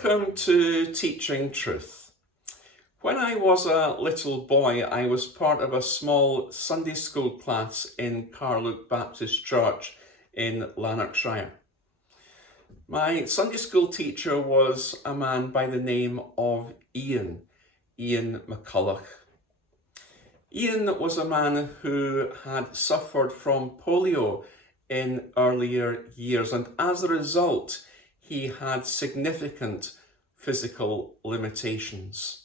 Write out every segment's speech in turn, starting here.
Welcome to Teaching Truth. When I was a little boy, I was part of a small Sunday school class in Carluke Baptist Church in Lanarkshire. My Sunday school teacher was a man by the name of Ian McCulloch. Ian was a man who had suffered from polio in earlier years, and as a result, he had significant physical limitations.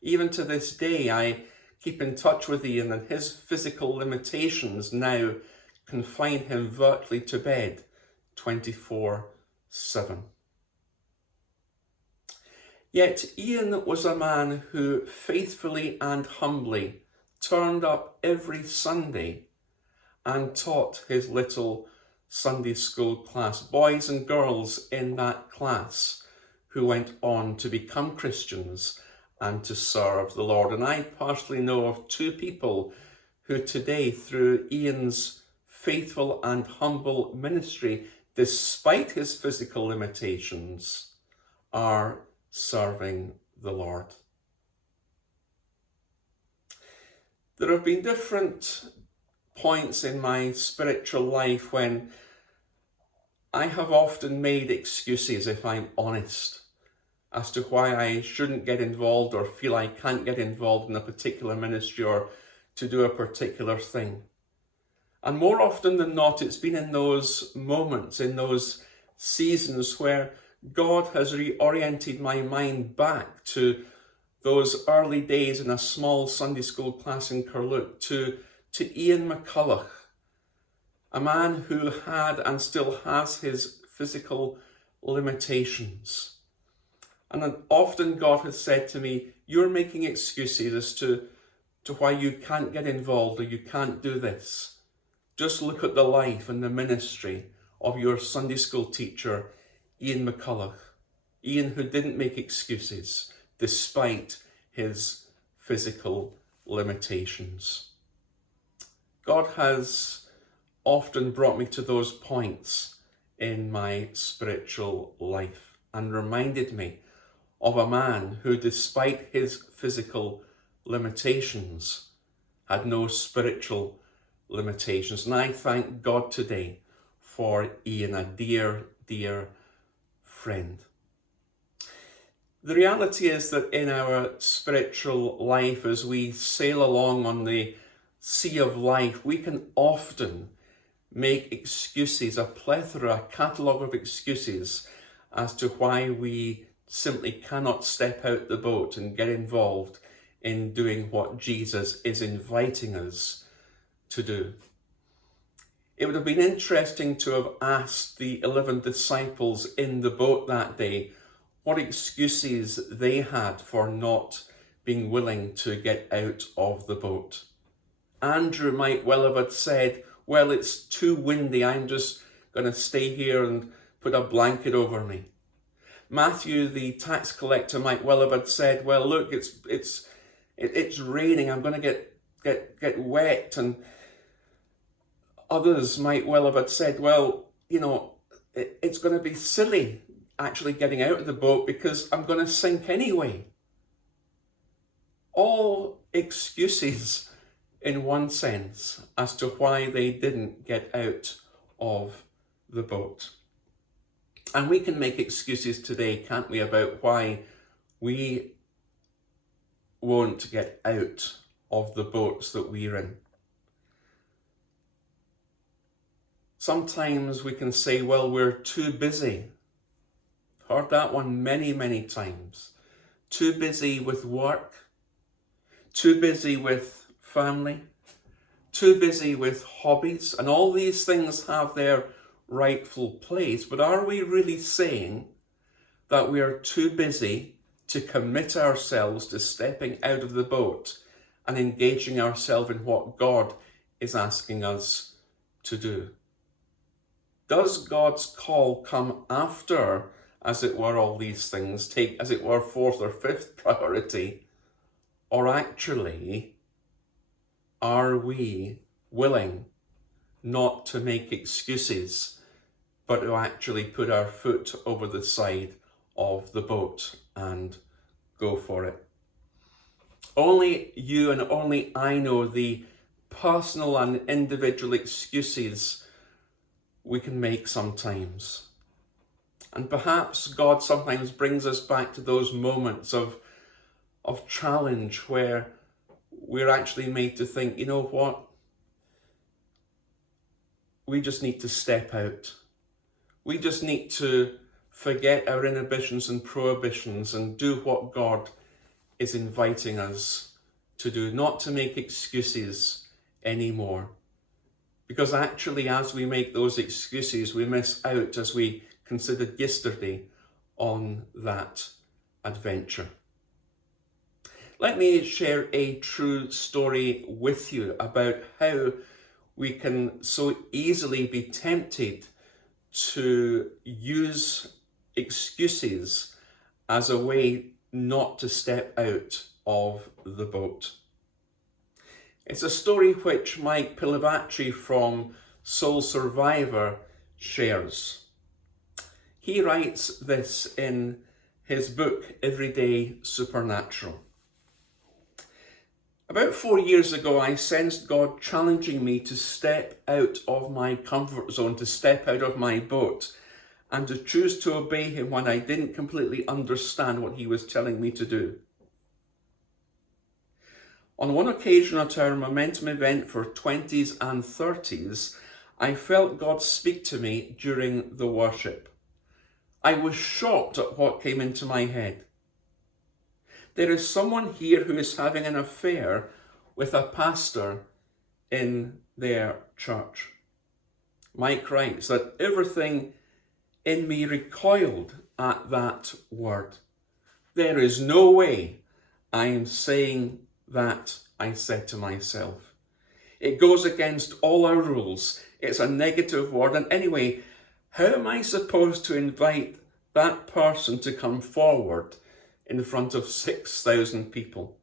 Even to this day, I keep in touch with Ian, and his physical limitations now confine him virtually to bed 24/7. Yet Ian was a man who faithfully and humbly turned up every Sunday and taught his little Sunday school class, boys and girls in that class who went on to become Christians and to serve the Lord. And I personally know of two people who today, through Ian's faithful and humble ministry, despite his physical limitations, are serving the Lord. There have been different points in my spiritual life when I have often made excuses, if I'm honest, as to why I shouldn't get involved or feel I can't get involved in a particular ministry or to do a particular thing. And more often than not, it's been in those moments, in those seasons where God has reoriented my mind back to those early days in a small Sunday school class in Carluke, to Ian McCulloch, a man who had and still has his physical limitations. And often God has said to me, you're making excuses as to why you can't get involved or you can't do this. Just look at the life and the ministry of your Sunday school teacher, Ian McCulloch. Ian, who didn't make excuses despite his physical limitations. God has often brought me to those points in my spiritual life and reminded me of a man who, despite his physical limitations, had no spiritual limitations. And I thank God today for Ian, a dear, dear friend. The reality is that in our spiritual life, as we sail along on the sea of life, we can often make excuses, a plethora, a catalogue of excuses as to why we simply cannot step out the boat and get involved in doing what Jesus is inviting us to do. It would have been interesting to have asked the 11 disciples in the boat that day what excuses they had for not being willing to get out of the boat. Andrew might well have said, well, it's too windy, I'm just going to stay here and put a blanket over me. Matthew, the tax collector, might well have said, well, look, it's raining, I'm going to get wet. And others might well have said, well, it's going to be silly actually getting out of the boat because I'm going to sink anyway. All excuses in one sense as to why they didn't get out of the boat. And we can make excuses today, can't we, about why we won't get out of the boats that we're in. Sometimes we can say, well, we're too busy. Heard that one many, many times. Too busy with work, too busy with family, too busy with hobbies, and all these things have their rightful place. But are we really saying that we are too busy to commit ourselves to stepping out of the boat and engaging ourselves in what God is asking us to do? Does God's call come after, as it were, all these things, take, as it were, fourth or fifth priority? Or actually, are we willing not to make excuses, but to actually put our foot over the side of the boat and go for it. Only you and only I know the personal and individual excuses we can make sometimes. And perhaps God sometimes brings us back to those moments of challenge where we're actually made to think, you know what? We just need to step out. We just need to forget our inhibitions and prohibitions and do what God is inviting us to do, not to make excuses anymore. Because actually, as we make those excuses, we miss out, as we considered yesterday, on that adventure. Let me share a true story with you about how we can so easily be tempted to use excuses as a way not to step out of the boat. It's a story which Mike Pilavachi from Soul Survivor shares. He writes this in his book, Everyday Supernatural. About 4 years ago, I sensed God challenging me to step out of my comfort zone, to step out of my boat, and to choose to obey him when I didn't completely understand what he was telling me to do. On one occasion at our Momentum event for 20s and 30s, I felt God speak to me during the worship. I was shocked at what came into my head. There is someone here who is having an affair with a pastor in their church. Mike writes that everything in me recoiled at that word. There is no way I am saying that, I said to myself. It goes against all our rules. It's a negative word. And anyway, how am I supposed to invite that person to come forward in front of 6,000 people?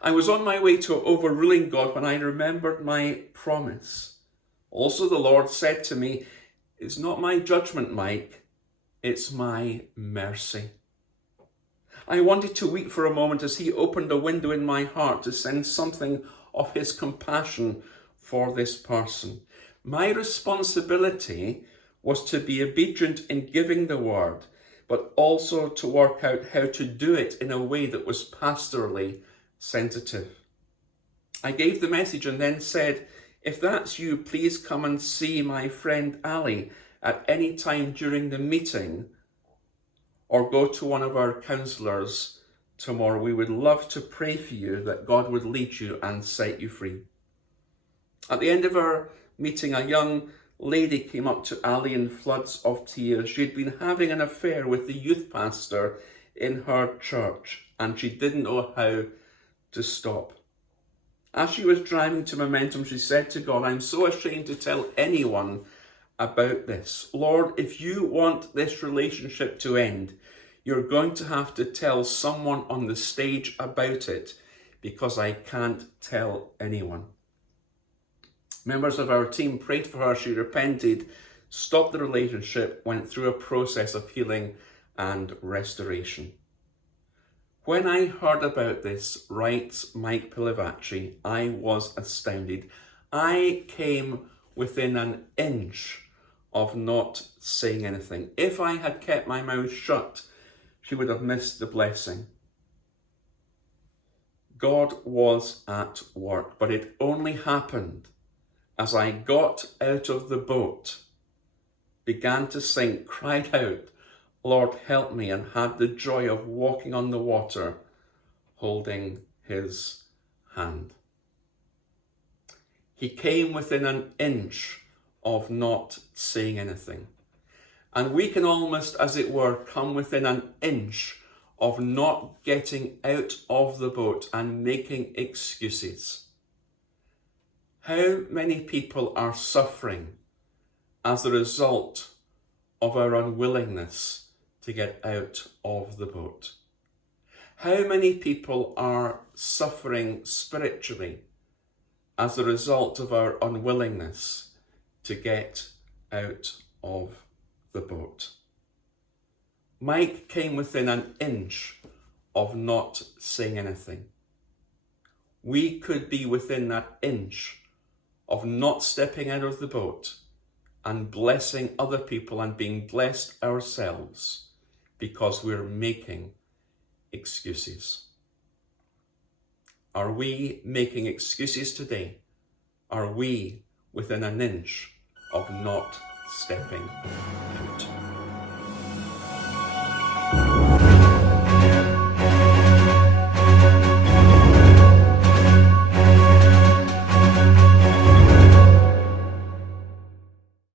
I was on my way to overruling God when I remembered my promise. Also, the Lord said to me, it's not my judgment, Mike, it's my mercy. I wanted to weep for a moment as he opened a window in my heart to send something of his compassion for this person. My responsibility was to be obedient in giving the word, but also to work out how to do it in a way that was pastorally sensitive. I gave the message and then said, if that's you, please come and see my friend Ali at any time during the meeting, or go to one of our counsellors tomorrow. We would love to pray for you that God would lead you and set you free. At the end of our meeting, a young lady came up to Ali in floods of tears. She'd been having an affair with the youth pastor in her church, and she didn't know how to stop. As she was driving to Momentum, she said to God, I'm so ashamed to tell anyone about this. Lord, if you want this relationship to end, you're going to have to tell someone on the stage about it, because I can't tell anyone. Members of our team prayed for her. She repented, stopped the relationship, went through a process of healing and restoration. When I heard about this, writes Mike Pilavachi, I was astounded. I came within an inch of not saying anything. If I had kept my mouth shut, she would have missed the blessing. God was at work, but it only happened as I got out of the boat, began to sink, cried out, Lord, help me, and had the joy of walking on the water, holding his hand. He came within an inch of not saying anything. And we can almost, as it were, come within an inch of not getting out of the boat and making excuses. How many people are suffering as a result of our unwillingness to get out of the boat? How many people are suffering spiritually as a result of our unwillingness to get out of the boat? Mike came within an inch of not saying anything. We could be within that inch of not stepping out of the boat and blessing other people and being blessed ourselves because we're making excuses. Are we making excuses today? Are we within an inch of not stepping out?